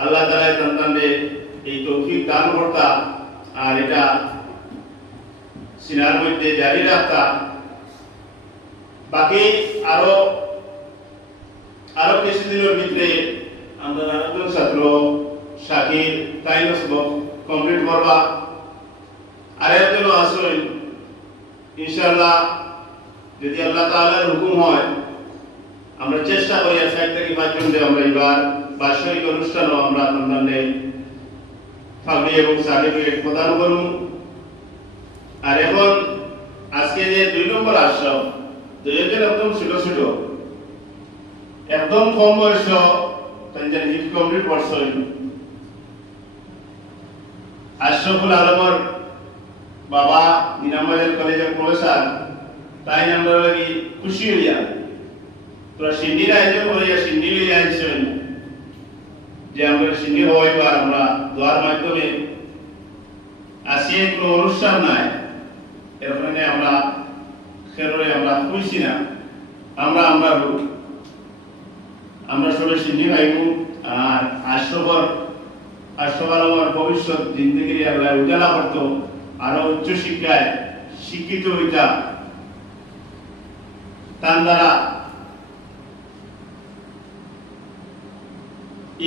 আল্লাহ তাআলা তানতানরে এই তৌফিক দান করতা আর এটা সিনার মধ্যে জারি রাখতা। বাকি আরো কিছুদিনের ভিতরে আমরা আরেকজন ছাত্র শাকির তাইনো সবক কমপ্লিট করবা, আর একজন আসুন ইনশাআল্লাহ যদি আল্লাহ তাআলার হুকুম হয় আমরা চেষ্টা করি ৬০ থেকে ৫ জন আমরা এবার বার্ষিক অনুষ্ঠানও আমরা আপনাদের ফাগলি এবং সার্টিফিকেট প্রদান করুন। আর এখন আজকে যে ২ নম্বর আসব দুইজন একদম ছোট ছোট একদম কম বয়স তাদের হিফ কমপ্লিট করছেন। আশরাফুল আলমের বাবা নিনামবাজার কলেজের প্রফেসর তাই আমরা লাগি খুশি হইয়া তোরা সিন্ডির আয়োজন করিয়া সিন্ডি লইয়া আইসেন যে আমরা সিন্ডি হওয়াইবার আমরা দোয়ার মাধ্যমে আসিয়ে কোনো অনুষ্ঠান নাই এখানে আমরা খেরোরে আমরা খুশি না আমরা সবাই সিন্ডি ভাইবু। আর আশরাফ আলমের ভবিষ্যৎ জিন্দেগি আল্লাহ উজালা করতো, আরো উচ্চ শিক্ষায় শিক্ষিত হইতা, তার দ্বারা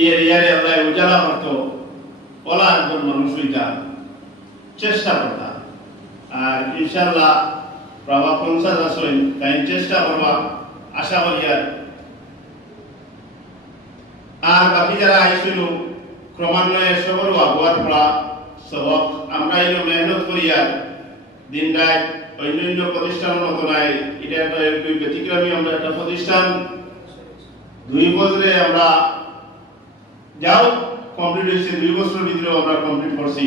ইয়ারে আল্লাহ উজালা করতো, ওলা একজন মানুষ হইতা চেষ্টা করতা। আর ইনশাআল্লাহ বাবা ৫০ আসেন তাই চেষ্টা করবা আশা করি। আর বাকি যারা আইছিল ক্রমান্বয়ে সবর আগুয়ার পড়া সবক আমরা এই মেহনত করি আর দিন রাত অন্যান্য প্রতিষ্ঠানের মতো নাই। এটা একটা ব্যতিক্রমী আমরা একটা প্রতিষ্ঠান ২ বছরে আমরা যাও কমপ্লিট হয়েছে, ২ বছরের ভিতরে আমরা কমপ্লিট করছি।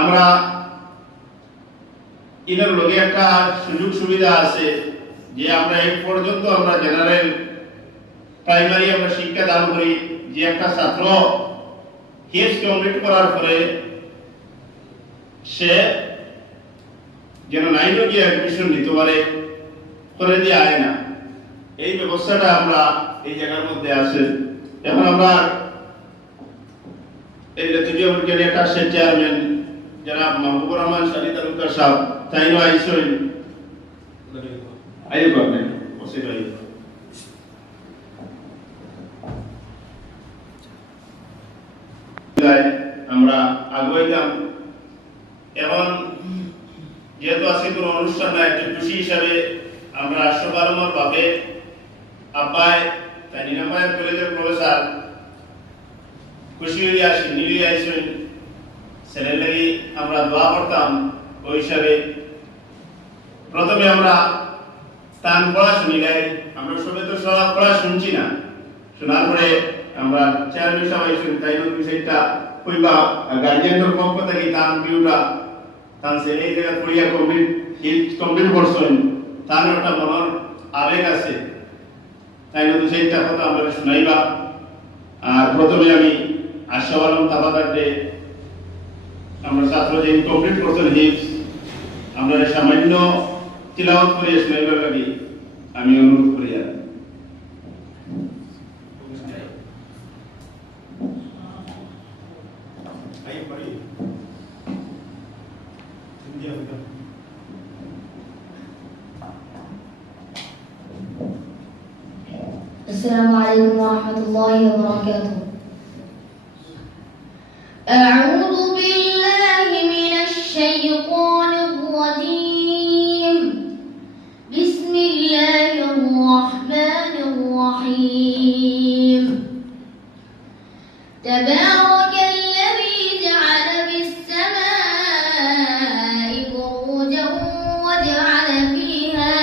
আমরা এর লগে একটা সুযোগ সুবিধা আছে যে আমরা এই পর্যন্ত আমরা জেনারেল প্রাইমারি আমরা শিক্ষা দান করি। যে একটা ছাত্র হিফজ কমপ্লিট করার পরে সে যেন 9 গিয়ে অ্যাডমিশন নিতে পারে করে দিয়ে আয় না, এই ব্যবস্থাটা আমরা এই জায়গার মধ্যে আছে। এখন আমরা এই লতিফিয়া উদ্যানের একটা চেয়ারম্যান যারা মাহবুবুর রহমান শালী তালুকদার সাহেব তাইনো আইসেন আইব করবেন ওসি ভাই। আমরা আগুয়াইতাম। এখন যেহেতু আজকে কোনো অনুষ্ঠান নাই একটু খুশি হিসাবে আমরা আশরাফ আলমের বাপে আব্বাই তাই নিনামবাজার কলেজের প্রফেসর খুশি হয়ে আসি নিয়ে আইসেন ছেলের লাগি আমরা দোয়া করতাম। ওই হিসাবে প্রথমে আমরা তান পড়া শুনি নাই, আমরা সবাই তো সব পড়া শুনছি না, শোনার পরে আমরা চেয়ারম্যান সাহেব শুনি তাই বিষয়টা কইবা গার্জিয়ানের পক্ষ থেকে তান বিউটা তান ছেলে এই জায়গা পড়িয়া কমপ্লিট করছেন, তার একটা মনের আবেগ আছে, তাই না? তো সেইটা কথা আমরা শুনাইবা। আর প্রথমে আমি আশরাফ আলম তাবাদারকে আমরা ছাত্র যে কমপ্লিট করছেন হিফজ আমরা সামান্য তিলাওয়াত করে শুনাইবার লাগি আমি অনুরোধ করি। السلام عليكم ورحمة الله وبركاته. أعوذ بالله من الشيطان الرجيم. بسم الله الرحمن الرحيم. تبارك الذي جعل في السماء بروجا وجعل فيها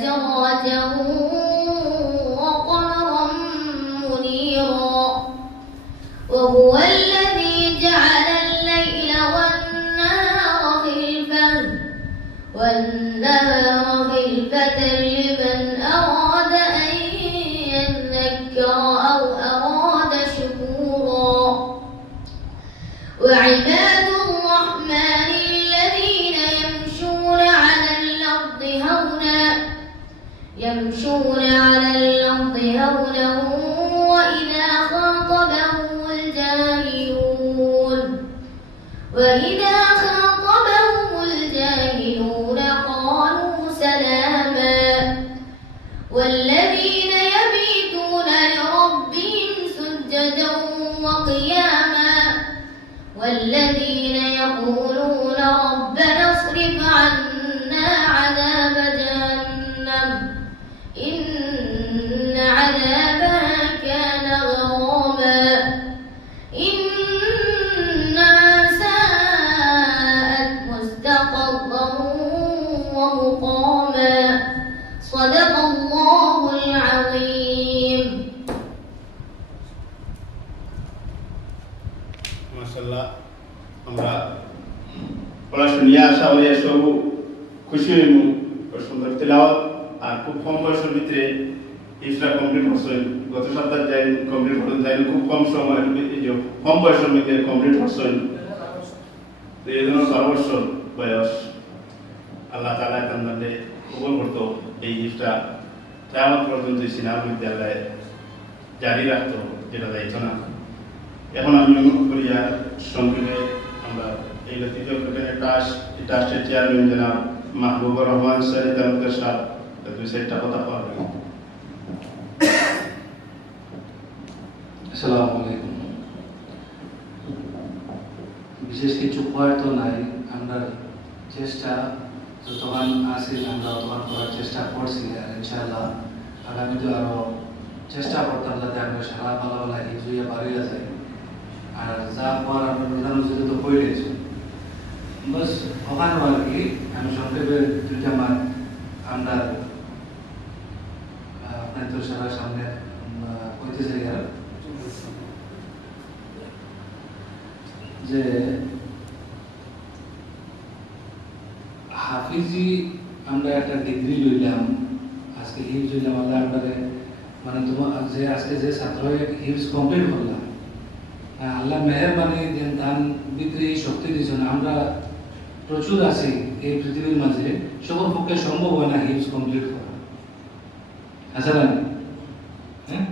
سراجا وقمرا منيرا وهو الذي جعل الليل والنهار خلفة لمن أراد أن يذكر أو أراد شكورا وعباد الرحمن الذين يمشون على الأرض هونا هونا يمشون على الأرض هونا وإذا خاطبهم الجاهلون قالوا سلاما والذين يبيتون لربهم سجدا وقياما والذين يقولون ربنا اصرف عنا عذاب جهنم إن عذابها كان غراما إنها ساءت مستقرا ومقاما صدق الله العظيم মাশাআল্লাহ আমরা পড়াশোনা নিয়ে আসা হয়ে সব খুশি হইমু সুন্দর তেলাওয়াত আর খুব কম বয়সের ভিতরে ইসরা কমপ্লিট করছেন গত সপ্তাহে যাই কমপ্লিট করতে যাই খুব কম সময় কম বয়সের মধ্যে কমপ্লিট করছেন তো এই জন্য 12 বছর বয়স আল্লাহ তাআলা তান্দালে কবুল করতো এই ইফটা কিয়ামত পর্যন্ত সিনার মধ্যে আল্লাহ জারি রাখতো যেটা দায়িত্ব না এখন আমি অনুরোধ করি আর সংক্ষেপে আমরা এই লতিফা গ্রুপের ট্রাস্টের চেয়ারম্যান জনাব মাহবুবুর রহমান স্যার তালুকদার সাহেব দুই চারটা কথা বলবেন। আসসালামু আলাইকুম। বিশেষ কিছু করার তো নাই, আমরা চেষ্টা যতক্ষণ আসি আমরা ততক্ষণ করার চেষ্টা করছি আর ইনশাআল্লাহ আগামীতে আরো চেষ্টা করতাম যাতে আমরা সারা পালাওয়ালা হিজুইয়া বাড়িয়ে যাই আর যা পর আমরা প্রধান যদি তো করে দিয়েছি বাস ওখানে আর কি আমি সংক্ষেপে দুইটা মান আমরা আপনার তো সারা সামনে কইতে চাই আর যে হাফিজি আমরা একটা ডিগ্রি লইলাম আজকে হিফজ লইলাম আল্লাহ আমাদের মানে তোমার যে আজকে যে ছাত্র হিফজ কমপ্লিট করলাম আল্লাহ মেহেরবানি যে দান বিক্রি শক্তি দিয়েছেন আমরা প্রচুর আছি এই পৃথিবীর মাঝে সবার পক্ষে সম্ভব হয় না হিফজ কমপ্লিট করা আচ্ছা না হ্যাঁ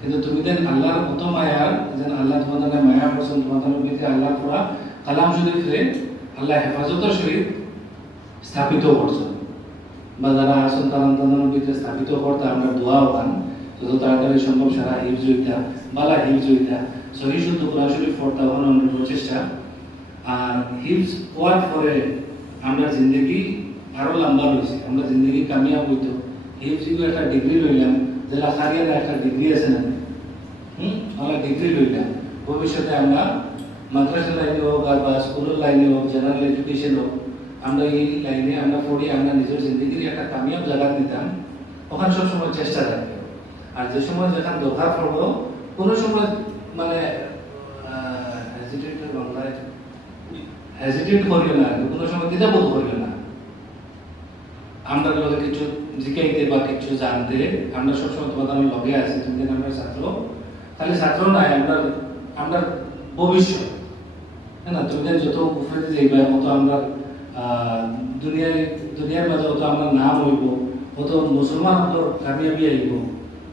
কিন্তু তুমি দেন আল্লাহর কত মায়ার যেন আল্লাহ তোমাদের মায়া করছেন তোমাদের ভিতরে আল্লাহ পড়া কালাম শরীফে আল্লাহ হেফাজতের সহিত স্থাপিত করছেন বা যারা আসুন তাদের ভিতরে স্থাপিত করতে আমরা দোয়া ওখান যত তাড়াতাড়ি সম্ভব সারা হিফজ হইতা বালা হিফজ হইতা সহি শুদ্ধ কোরআন শরীফ পড়তে হওয়ার আমরা প্রচেষ্টা আর হিফজ হওয়ার পরে আমরা জিন্দগি আরো লম্বা রয়েছে আমরা জিন্দগি কামিয়াব হইতো হিফজ একটা ডিগ্রি লইলাম জেলা খারিয়ার একটা ডিগ্রি আছে না আমরা ডিগ্রি লইলাম ভবিষ্যতে আমরা মাদ্রাসা লাইনে হোক আর বা স্কুলের লাইনে হোক জেনারেল এডুকেশন হোক আমরা এই লাইনে আমরা পড়ি আমরা নিজের জিন্দগির একটা কামিয়াব জায়গা নিতাম ওখানে সবসময় চেষ্টা রাখবো আর যে সময় যেখানে দরকার পড়বো কোনো সময় মানে হেজিটেট করিও না কোনো সময় দ্বিধাবোধ করিও না আমরা যদি কিছু জিকাইতে বা কিছু জানতে আমরা সবসময় তোমাদের লগে আছি তুমি আমরা ছাত্র খালি ছাত্র নাই আমরা আমরা ভবিষ্যৎ হ্যাঁ না তুমি যত উপরে যাইবা মতো আমরা দুনিয়ার মাঝে অত আমরা নাম হইব অত মুসলমান অত কামিয়াবি আইব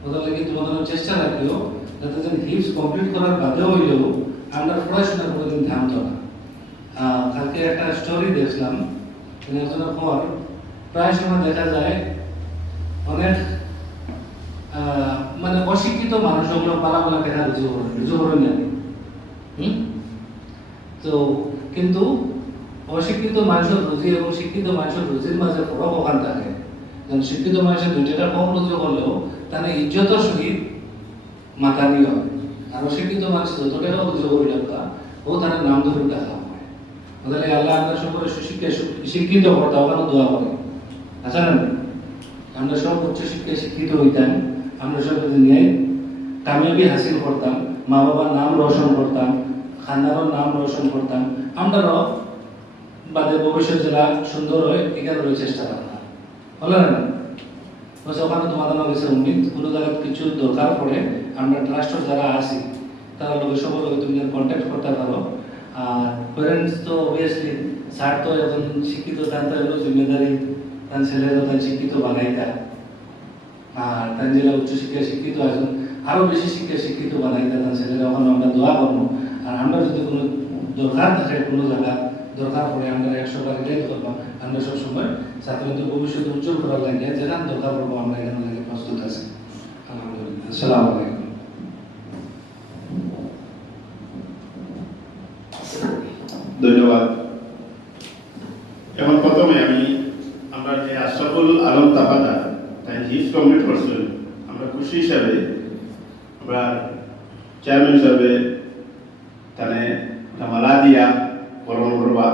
ওদের লাগে তোমাদের চেষ্টা রাখিও যাতে যেন হিপস কমপ্লিট করার বাদেও হইলেও আমরা পড়াশোনার কোনোদিন থামতো না কালকে একটা স্টোরি দেখলাম একজনের পর প্রায় সময় দেখা যায় অনেক মানে অশিক্ষিত মানুষগুলো পালাপালা দেখা রুজু করে নেন তো কিন্তু অশিক্ষিত মানুষের রুজি এবং শিক্ষিত মানুষের রুজির মাঝে ফরক ওখান থাকে কারণ শিক্ষিত মানুষের দুইটা কম রুজু করলেও তাহলে ইজ্জতের সহিত মাতানি হয় আর অশিক্ষিত মানুষ যত টাকা রুজু করে রাখা ও তার নাম ধরে দেখা হয় তাহলে আল্লাহ আমরা সকলে শিক্ষিত করতে ওখানে দোয়া করে আচ্ছা না আমরা সব উচ্চ শিক্ষায় শিক্ষিত হইতাম আমরা সব নিয়ে কামিয়াবি হাসিল করতাম মা বাবার নাম রোশন করতাম খানদানের নাম রোশন করতাম আমরাও বাদে ভবিষ্যৎ জেলা সুন্দর হয় এখানে চেষ্টা করতাম হলো না বলছে ওখানে তোমাদের কাছে উম্মিদ কোনো জায়গায় কিছু দরকার পড়ে আমরা ট্রাস্ট যারা আছি তারা লোকের সবার লোক তুমি কন্ট্যাক্ট করতে পারো আর প্যারেন্টস তো অবভিয়াসলি স্যার তো এখন শিক্ষিত জানতে হলো জিম্মেদারি তার ছেলেরা তার শিক্ষিত বানাইতা, আর তার জেলা উচ্চশিক্ষায় শিক্ষিত আছেন আরো বেশি শিক্ষিত বানাইতা তার ছেলেরা। ওখানে আমরা দোয়া করবো। আর আমরা যদি কোনো দরকার থাকে, কোনো জায়গা দরকার পড়ে, আমরা 100বার রিলেট করবো। আমরা সবসময় ছাত্রদের ভবিষ্যৎ উজ্জ্বল করার লাগে যেখানে দরকার পড়বো আমরা এখানে লাগে প্রস্তুত আছি। আলহামদুলিল্লাহ। আসসালামু আলাইকুম। ধন্যবাদ। এখন প্রথমে আমরা যে আশরাফুল আলম তাপাদা তাই হিফ কমপ্লিট করছেন, আমরা খুশি হিসাবে আমরা চেয়ারম্যান হিসাবে তাহলে মালা দিয়া বরণ করবা।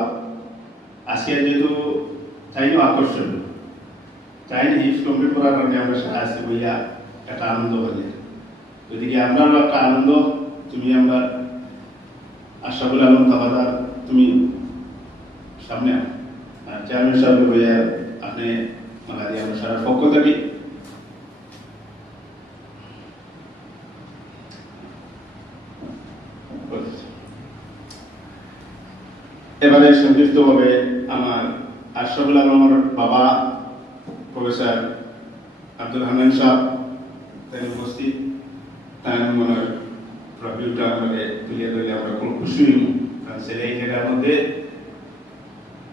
আজকে যেহেতু চাইনি আকর্ষণ চাইনি হিফ কমপ্লিট করার কারণে আমরা সারা আছি বইয়া একটা আনন্দ হলে, ওইদিকে আমরাও একটা আনন্দ। তুমি আমরা আশরাফুল আলম তাপাদার তুমি সামনে চেয়ারম্যান সাহেব হইয়া আপনি মালা দিয়ে আমরা সারা পক্ষ থাকি। এবারে সংক্ষিপ্তভাবে আমার আশরাফুল আলমের বাবা প্রফেসর আব্দুল হান্নান সাহেব তাই উপস্থিত, তার মনের প্রভিউটা আমাকে তুলিয়ে ধরলে আমরা খুব খুশি হইব। কারণ ছেলে এই জায়গার মধ্যে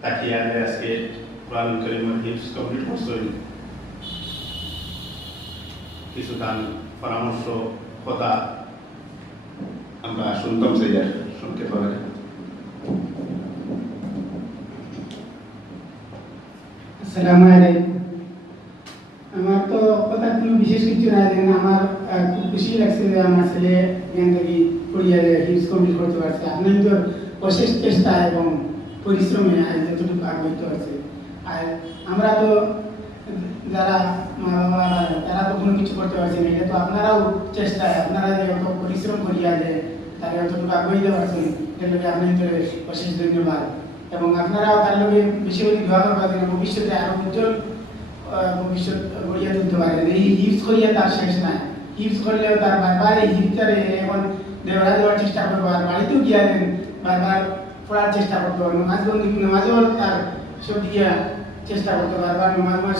তাকিয়ে আগে আজকে কোরআন কারীমের হিফজ কমপ্লিট করছেন। কিছু তার পরামর্শ কথা আমরা শুনতাম, সেই সংক্ষেপে। আসসালামু আলাইকুম। আমার তো কথা কোনো বিশেষ কিছু না, যেন আমার খুব খুশি লাগছে যে আমার ছেলে এখান থেকে পড়িয়া হিপস কমপ্লিট করতে পারছে। আপনার তো অশেষ চেষ্টা এবং পরিশ্রমে আজ যতটুকু আগ্রহিত হচ্ছে। আর আমরা তো যারা মা বাবা তারা তো কোনো কিছু করতে পারছে না, এটা তো আপনারাও চেষ্টায় আপনারা যে অত পরিশ্রম করিয়া যে তারা যতটুকু আগ্রহিত পারছেন, এটার লোকে আপনাদের অশেষ ধন্যবাদ। এবং আপনারাও তার লোকে বেশি বেশি দোয়া করবার জন্য ভবিষ্যতে আরো উজ্জ্বল ভবিষ্যৎ গড়িয়া তুলতে পারে। এই হিপস করিয়া তার শেষ নাই, হিপস করলেও তার বারবার এই হিপটারে এখন দেওয়া দেওয়ার চেষ্টা করবো, আর বাড়িতেও গিয়া দেন বারবার পড়ার চেষ্টা করতে পারবো। নামাজও তার সব দিয়া চেষ্টা করতে বারবার নামাজ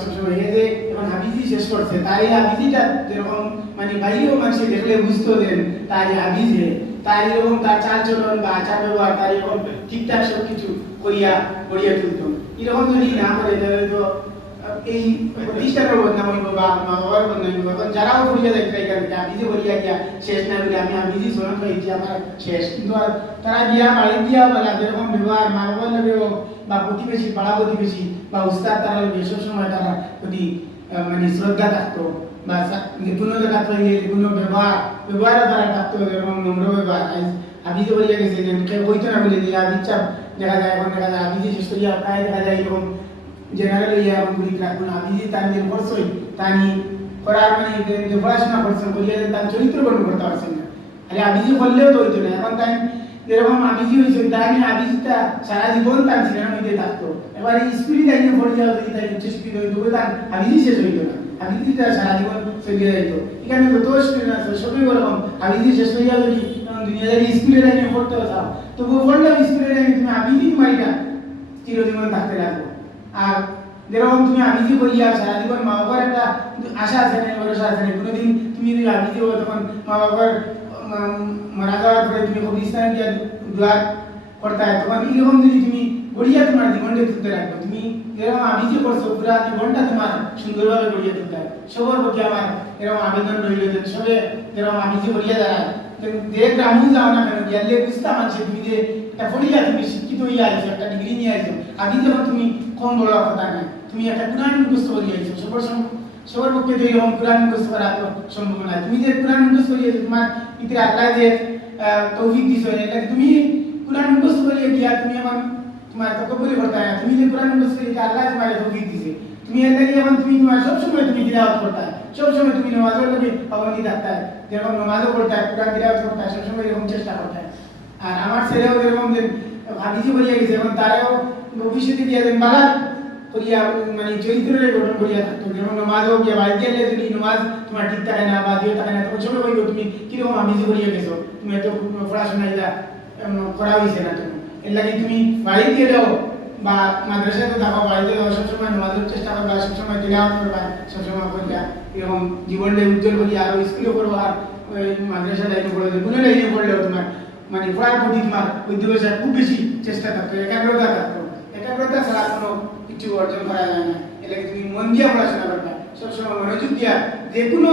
সবসময় হয়ে যে এখন হাবিজি শেষ করছে, তাই হাবিজিটা যেরকম মানে বাইরেও মানুষ দেখলে বুঝতে দেন তাই হাবিজে তাই এরকম তার চাল চলন বা আচার ব্যবহার তার এরকম ঠিকঠাক সব কিছু করিয়া গড়িয়া তুলত। এরকম যদি না করে তাহলে তো এই প্রতিষ্ঠানের বদনাম হইব বা মা বাবার বদনাম হইব। এখন যারাও করিয়া দেখতে এখান থেকে হাবিজে করিয়া গিয়া শেষ না বলে আমি হাবিজি শোনাতে হয়েছি আমার শেষ, কিন্তু তারা গিয়া বাড়ি গিয়া বলা যেরকম ব্যবহার মা বাবার লাগেও বা প্রতিবেশী পাড়া প্রতিবেশী বা উস্তাদ তারা সব সময় তারা প্রতি মানে শ্রদ্ধা থাকতো বা নিপুণতা থাকতো, কোনো ব্যবহারে তারা থাকতো যেরকম নম্র ব্যবহার। হাবিজে করিয়া গেছে যে কেউ কইতো না বলে যে হাবিজ চাপ দেখা যায়, এখন দেখা যায় হাবিজি শেষ করিয়া প্রায় দেখা যায় এরকম জেনারেল ইয়া এখন গুলি রাখুন হাবিজি তার যে করছই তানি করার মানে যে পড়াশোনা করছেন করিয়া তার চরিত্র গঠন করতে পারছেন না, খালি হাবিজি করলেও তো হইতো না। এখন তাই যেরকম হাবিজি হয়েছে তাই হাবিজিটা সারা জীবন তার সিনেমা মধ্যে থাকতো। এবার এই স্পিরিট আইনে পড়িয়া যদি তাই উচ্চশিক্ষিত হইতো তার হাবিজি শেষ হইতো না, হাবিজিটা সারা জীবন চলিয়ে যাইত। এখানে যত স্পিরিট আছে সবই ওরকম হাবিজি শেষ হইয়া যদি দুনিয়াদারি স্কুলের আইনে পড়তেও চাও তবুও পড়লেও স্কুলের আইনে তুমি হাবিজি তোমার এটা চিরজীবন থাকতে লাগবো। আর যেরকম তুমি হাবিজি করিয়া সারা জীবন মা বাবার একটা আশা আছে না, ভরসা আছে না, কোনোদিন তুমি যদি হাবিজি হো তখন মা বাবার মারা যাওয়ার পরে তুমি কবরস্থানে গিয়া দোয়া করতে হয়, তখন এরকম যদি তুমি গড়িয়া তোমার জীবনটা তুলতে রাখবো, তুমি যেরকম হাবিজি করছো পুরা জীবনটা তোমার সুন্দরভাবে গড়িয়া তুলতে হয়। সবার প্রতি আমার এরকম আবেদন রইল যে সবে যেরকম হাবিজি করিয়া দাঁড়ায় যে গ্রামও যাও না কেন গেলে বুঝতে পারছি তুমি যে একটা পড়িয়া তুমি শিক্ষিত হইয়া আইছো, একটা ডিগ্রি নিয়ে আইছো, আগে যখন তুমি কম বড় কথা নাই, তুমি একটা কোরআন মুখস্থ করিয়া আইছো, সবার পক্ষে তো এরকম কোরআন মুখস্থ করা তো সম্ভব নয়। তুমি যে কোরআন মুখস্থ করিয়েছো তোমার ভিতরে আল্লাহ যে তৌফিক দিছো, এটা তুমি কোরআন মুখস্থ করিয়ে দিয়া তুমি এখন তোমার তকব্বুরি করতে হয় না, তুমি যে কোরআন মুখস্থ করিয়ে আল্লাহ তোমার তৌফিক দিছে, তুমি এর লাগি এখন তুমি তোমার সবসময় তুমি তিলাওয়াত করতে হয়, সবসময় তুমি নামাজের লাগি পাবন্দি থাকতে হয়, যেরকম নামাজও করতে হয় কোরআন তিলাওয়াত করতে হয়, সবসময় এরকম চেষ্টা করতে হয়। আর আমার ছেলেও যেরকম যে হাদিসে করিয়া গেছে এখন তারাও ভবিষ্যতে গিয়া দেন বালা করিয়া মানে চরিত্রের গঠন করিয়া থাকতো, যেমন নামাজও গিয়া বাড়ি গেলে যদি নামাজ তোমার ঠিক থাকে না বা দিও থাকে না তখন সবাই বলবো তুমি কিরকম হাদিসে করিয়া গেছো, তুমি এত পড়াশোনা এটা করা হয়েছে না, তুমি এর লাগে তুমি বাড়ি দিয়ে দাও বা মাদ্রাসায় তো থাকা বাড়িতে সবসময় নামাজের চেষ্টা করবা, সবসময় তিলাওয়াত করবা, সবসময় করবা, এরকম জীবনটা উজ্জ্বল করি। আর স্কুলে পড়বো আর ওই মাদ্রাসা লাইনে পড়ে কোনো লাইনে পড়লেও তোমার মানে পড়ার প্রতি তোমার উদ্যোগের খুব বেশি চেষ্টা থাকতো, একাগ্রতা থাকতো। একাগ্রতা ছাড়া কোনো কিছু অর্জন করা যায় না। এলে তুমি মন দিয়ে পড়াশোনা করবা, সবসময় মনোযোগ দিয়া যে কোনো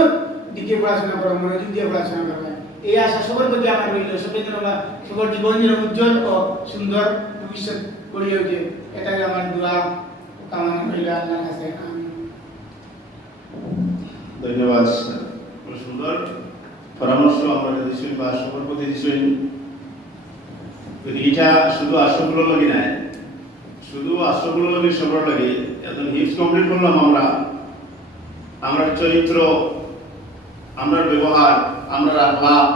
দিকে পড়াশোনা করো, মনোযোগ দিয়ে পড়াশোনা করবা। এই আশা সবার প্রতি আমার রইল, সবাই যেন সবার জীবন যেন উজ্জ্বল ও সুন্দর ভবিষ্যৎ গড়িয়ে ওঠে, এটাই আমার দোয়া কামনা রইল আল্লাহর কাছে। আমিন। ধন্যবাদ। খুব সুন্দর পরামর্শ আমরা দিয়েছেন বা সবার প্রতি দিয়েছেন। এটা শুধু আশ্রমগুলো লাগে নাই, শুধু আশ্রমগুলো লাগে সবার লাগে। এখন হিপস কমপ্লিট করলাম আমরা চরিত্র, আমরা ব্যবহার, আমরা আখলাক,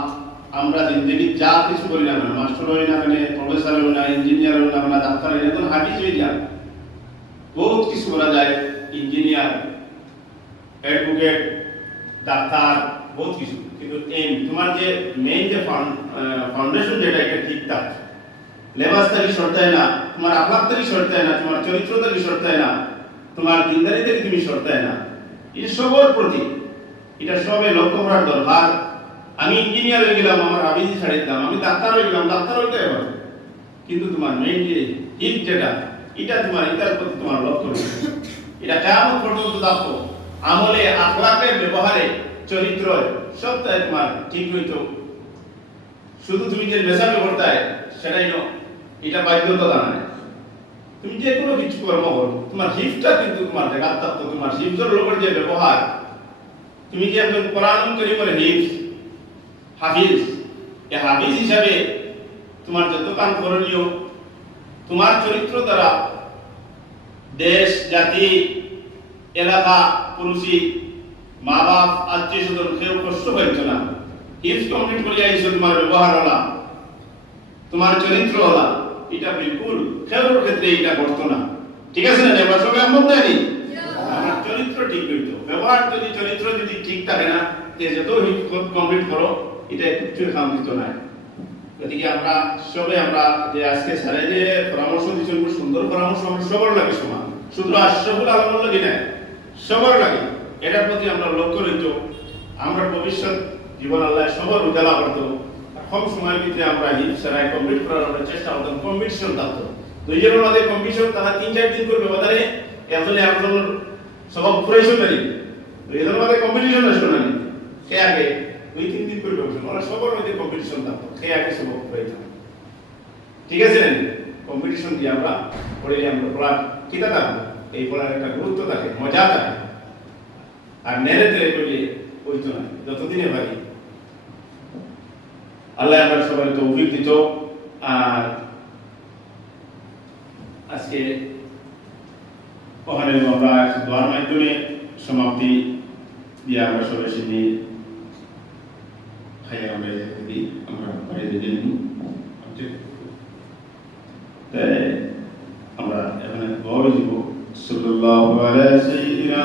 আমরা জিন্দগি যা কিছু করি না কেন, মাস্টার হই না কেন, প্রফেসর হই না, ইঞ্জিনিয়ার হই না, আমরা ডাক্তার হই না, এখন হাফিজ হয়ে যান, বহুত কিছু করা যায়। ইঞ্জিনিয়ার, অ্যাডভোকেট, ডাক্তার, বহুত কিছু। কিন্তু তোমার যে মেইন যে ফাউন্ডেশন যেটা এটা ঠিক থাকে, লেবাস থেকে সরতায় না, তোমার আখলাক থেকে সরতায় না, তোমার চরিত্র থেকে সরতায় না, তোমার দিনদারি থেকে তুমি সরতায় না, এটা সবার প্রতি এটা সবে লক্ষ্য করার দরকার। আমি ইঞ্জিনিয়ার হয়ে গেলাম, আমার হাফিজি ছাড়ে দিলাম, আমি ডাক্তার হয়ে গেলাম, ডাক্তার হইতে হবে, কিন্তু তোমার মেইন যে হিপ যেটা এটা তোমার এটার প্রতি তোমার লক্ষ্য রয়েছে। এটা কিয়ামত পর্যন্ত থাকতো। আমলে, আখলাকে, ব্যবহারে, চরিত্র সবটাই তোমার ঠিক হইতো। শুধু তুমি যে মেসাবে করতায় সেটাই ন, এটা বাধ্যতা নয়। তুমি যে কোনো কিছু কর্ম করো, তোমার হিফটা কিন্তু তোমার দেখার থাকতো। তোমার হিফজের লোকের যে ব্যবহার, তুমি যে একজন কোরআন কারীমের হিফজ হাফিজ, এই হাফিজ হিসাবে তোমার যত কাম করণীয়, তোমার চরিত্র দ্বারা দেশ, জাতি, এলাকা, পুরুষি, মা বাপ, আত্মীয় স্বজন কেউ কষ্ট পাইতো না। হিফজ কমপ্লিট করে আইছো, তোমার ব্যবহার হলা, তোমার চরিত্র হলা, এটা বিলকুল কেউর ক্ষেত্রে এটা করতো না। ঠিক আছে না? এবার সবাই আমল দেয়নি, আমার চরিত্র ঠিক হইতো। ব্যবহার যদি, চরিত্র যদি ঠিক থাকে না, তে যত হিফজ কমপ্লিট করো এটা কিছু কাম দিত না। গতিকে আমরা সবাই, আমরা যে আজকে স্যারে যে পরামর্শ দিচ্ছেন, খুব সুন্দর পরামর্শ, আমরা সবার লাগে সমান, শুধু আশরাফুল আলমের লাগে না, সবার লাগে। এটার প্রতি আমরা লক্ষ্য রইত। আমরা ভবিষ্যৎ জীবন আল্লাহ সবার উজালা করতো। কম সময়ের ভিতরে আমরা হিফজ সারাই কমপ্লিট করার আমরা চেষ্টা করতাম। কম্পিটিশন থাকতো, দুইজনের মধ্যে কম্পিটিশন, তারা 3-4 দিন করবে বাজারে, একজনে একজনের সবক ফুরাইছো না, দুইজনের মধ্যে কম্পিটিশন আসলো না, কে আগে 2-3 দিন করবে, ওরা সবার মধ্যে কম্পিটিশন থাকতো, কে আগে সবক ফুরাইতাম। ঠিক আছে? কম্পিটিশন দিয়ে আমরা পড়লে আমরা পড়ার কিতা থাকবো, এই পড়ার একটা গুরুত্ব থাকে, মজা থাকে। আর নেড়ে তেড়ে করলে হইতো না, যতদিনে পারি। আল্লাহ আমরা সবাই তৌফিক দিত। আর আজকে ওখানে আমরা দোয়ার মাধ্যমে সমাপ্তি দিয়ে আমরা সবাই সিদ্ধি খাই, আমরা বাড়িতে যাইনি। তাই আমরা এখানে দোয়া দিব। সাল্লাল্লাহু আলা সাইয়্যিদিনা